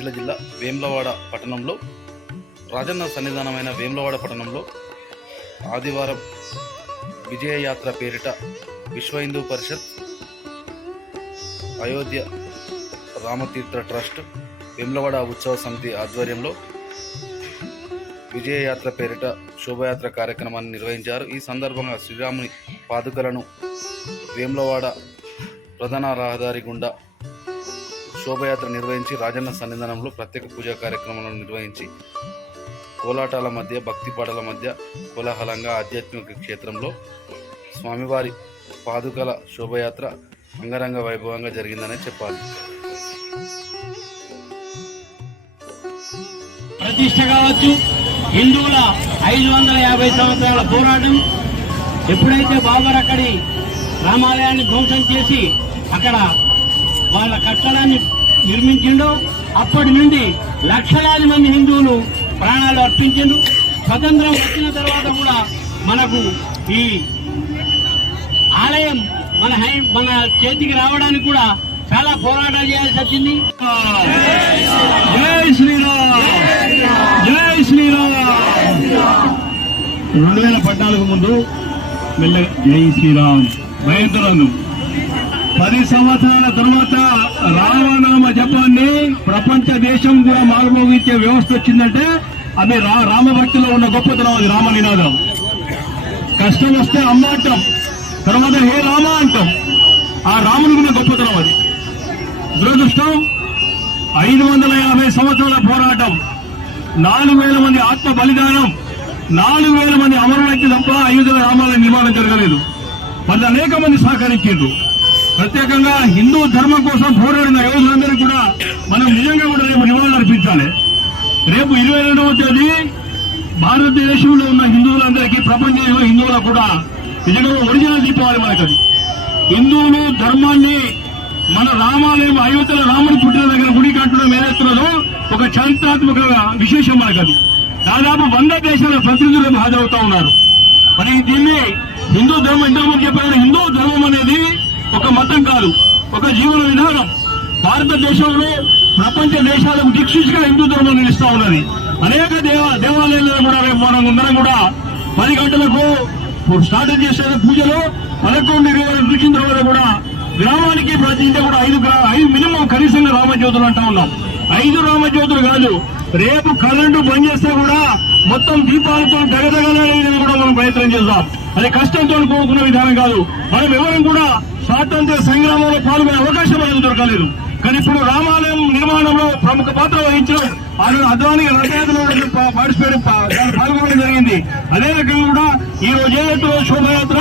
సిరిసిల్ల జిల్లా వేములవాడ పట్టణంలో రాజన్న సన్నిధానమైన వేములవాడ పట్టణంలో ఆదివారం విజయయాత్ర పేరిట విశ్వ హిందూ పరిషత్ అయోధ్య రామతీర్థ ట్రస్ట్ వేములవాడ ఉత్సవ సమితి ఆధ్వర్యంలో విజయయాత్ర పేరిట శోభయాత్ర కార్యక్రమాన్ని నిర్వహించారు. ఈ సందర్భంగా శ్రీరాముని పాదుకలను వేములవాడ ప్రధాన రహదారి గుండా శోభయాత్ర నిర్వహించి రాజన్న సన్నిధానంలో ప్రత్యేక పూజా కార్యక్రమాలను నిర్వహించి కోలాటాల మధ్య భక్తి పాటల మధ్య కోలాహలంగా ఆధ్యాత్మిక క్షేత్రంలో స్వామివారి పాదుకల శోభయాత్ర అంగరంగ వైభవంగా జరిగిందనే చెప్పాలి. ప్రతిష్ట కావచ్చు. హిందువుల ఐదు వందల యాభై సంవత్సరాల పోరాటం ఎప్పుడైతే బాబర్ అక్కడి రామాలయాన్ని ధ్వంసం చేసి అక్కడ వాళ్ళ కట్టడాన్ని నిర్మించిండో. అప్పటి నుండి లక్షలాది మంది హిందువులు ప్రాణాలు అర్పించిండు. స్వతంత్రం వచ్చిన తర్వాత కూడా మనకు ఈ ఆలయం మన హై మన చేతికి రావడానికి కూడా చాలా పోరాటాలు చేయాల్సి వచ్చింది. జై శ్రీరామ్. జై శ్రీరామ్. రెండు వేల పద్నాలుగు ముందు మెల్లగా జై శ్రీరామ్. భయంకరంగా పది సంవత్సరాల తర్వాత రామనామ జపాన్ని ప్రపంచ దేశం కూడా మారుమోగించే వ్యవస్థ వచ్చిందంటే అది రా రామభక్తిలో ఉన్న గొప్పతనం అది రామ నినాదం కష్టం వస్తే అమ్మ అంటాం తర్వాత హే రామ అంటాం. ఆ రాముని ఉన్న గొప్పతనం అది. దురదృష్టం ఐదు వందల యాభై సంవత్సరాల పోరాటం నాలుగు వేల మంది ఆత్మ బలిదానం నాలుగు వేల మంది అమరులకి తప్ప ఐదు రామాలయ నిర్మాణం జరగలేదు. వాళ్ళు అనేక మంది సహకరించారు ప్రత్యేకంగా హిందూ ధర్మం కోసం పోరాడిన యోధులందరూ కూడా మనం నిజంగా కూడా రేపు నివాళులు అర్పించాలి. రేపు ఇరవై రెండవ తేదీ భారతదేశంలో ఉన్న హిందువులందరికీ ప్రపంచంలో హిందువులకు కూడా నిజంగా ఒరిజినల్ దీపావళి మనకది. హిందువులు ధర్మాన్ని మన రామాలయం అయోధ్యలో రాముడు పుట్టిన దగ్గర గుడి కట్టడం ఏదైతున్నదో ఒక చారిత్రాత్మక విశేషం మనకది. దాదాపు వంద దేశాల ప్రతినిధులు హాజరవుతా ఉన్నారు. మరి దీన్ని హిందూ ధర్మం ఇంతకుముందు చెప్పారు హిందూ ధర్మం అనేది ఒక మతం కాదు ఒక జీవన విధానం. భారతదేశంలో ప్రపంచ దేశాలకు దిక్సూచిగా హిందూ ధర్మం నిలుస్తా ఉన్నది. అనేక దేవ దేవాలయాల్లో కూడా రేపు మనం ఉందరం కూడా పది గంటలకు స్టార్ట్ చేసే పూజలో పదకొండు ఇరవై వరకు చూసిన తర్వాత కూడా గ్రామానికి ప్రతి ఇంటి కూడా ఐదు ఐదు మినిమం కనీసంగా రామజ్యోతులు అంటా ఉన్నాం. ఐదు రామజ్యోతులు కాదు రేపు కరెంటు బంద్ చేస్తే కూడా మొత్తం దీపాలతో దగదగలని కూడా మనం ప్రయత్నం చేద్దాం. అది కష్టంతో కోరుకున్న విధానం కాదు. మనం ఎవరం కూడా స్వాతంత్ర సంగ్రామంలో పాల్గొనే అవకాశం మనకు దొరకలేదు. కానీ ఇప్పుడు రామాలయం నిర్మాణంలో ప్రముఖ పాత్ర వహించడం ఆయన అద్వానికి రథయాత్రలో పార్టిసిపేట్ పాల్గొనడం జరిగింది. అదే రకంగా కూడా ఈ రోజు ఏదైతే శోభయాత్ర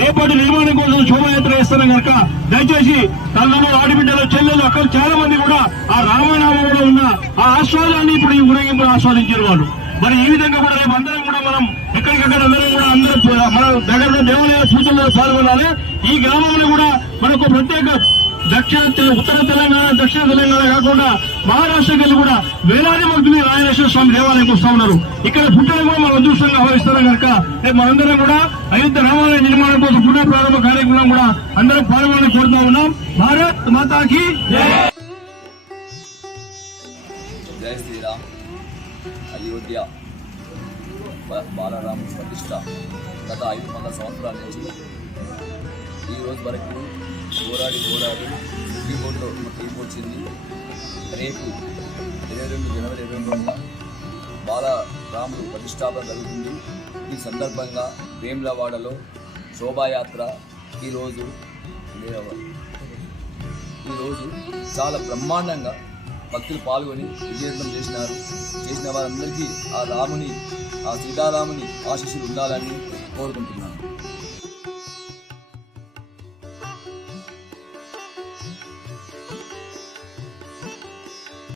రేపటి నిర్మాణం కోసం శోభయాత్ర చేస్తున్నాం కనుక దయచేసి తల్లలో ఆడిబిడ్డలు చెల్లెలు అక్కడ చాలా మంది కూడా ఆ రామనామంలో ఉన్న ఆ ఆస్వాదాన్ని ఇప్పుడు ఈ ఊరేగింపులు ఆస్వాదించారు వాళ్ళు. మరి ఈ విధంగా కూడా రేపు అందరం కూడా మనం ఎక్కడికక్కడ అందరం కూడా అందరూ మన దగ్గర దేవాలయ పూజల్లో పాల్గొనాలి. ఈ గ్రామంలో కూడా మనకు ప్రత్యేక దక్షిణ ఉత్తర తెలంగాణ దక్షిణ తెలంగాణ కాకుండా మహారాష్ట్రకి కూడా వేలాది మంది రాజేశ్వర స్వామి దేవాలయంకి వస్తా ఉన్నారు. ఇక్కడ పుట్టడం కూడా మనం అదృష్టంగా భావిస్తున్నాం కనుక రేపు మనందరం కూడా అయోధ్య రామాలయ నిర్మాణం కోసం పునః ప్రారంభ కార్యక్రమం కూడా అందరం పాల్గొని కోరుతా ఉన్నాం. భారత్ మాతాకి జై శ్రీరామ్. అయోధ్య. బ- బాలరామ ప్రతిష్ట. గత ఐదు వందల సంవత్సరాల నుంచి ఈ రోజు వరకు పోరాడి పోరాడి సుప్రీంకోర్టులో తీర్పు వచ్చింది. రేపు ఇరవై రెండు జనవరి ఇరవై రెండున బాలరాముడు ప్రతిష్టాపన జరుగుతుంది. ఈ సందర్భంగా వేములవాడలో శోభాయాత్ర ఈరోజు ఈరోజు చాలా బ్రహ్మాండంగా భక్తులు పాల్గొని విజయవంతం చేసినారు. చేసిన వారందరికీ ఆ రాముని ఆ సీతారాముని ఆశీస్సులు ఉండాలని కోరుకుంటున్నాను.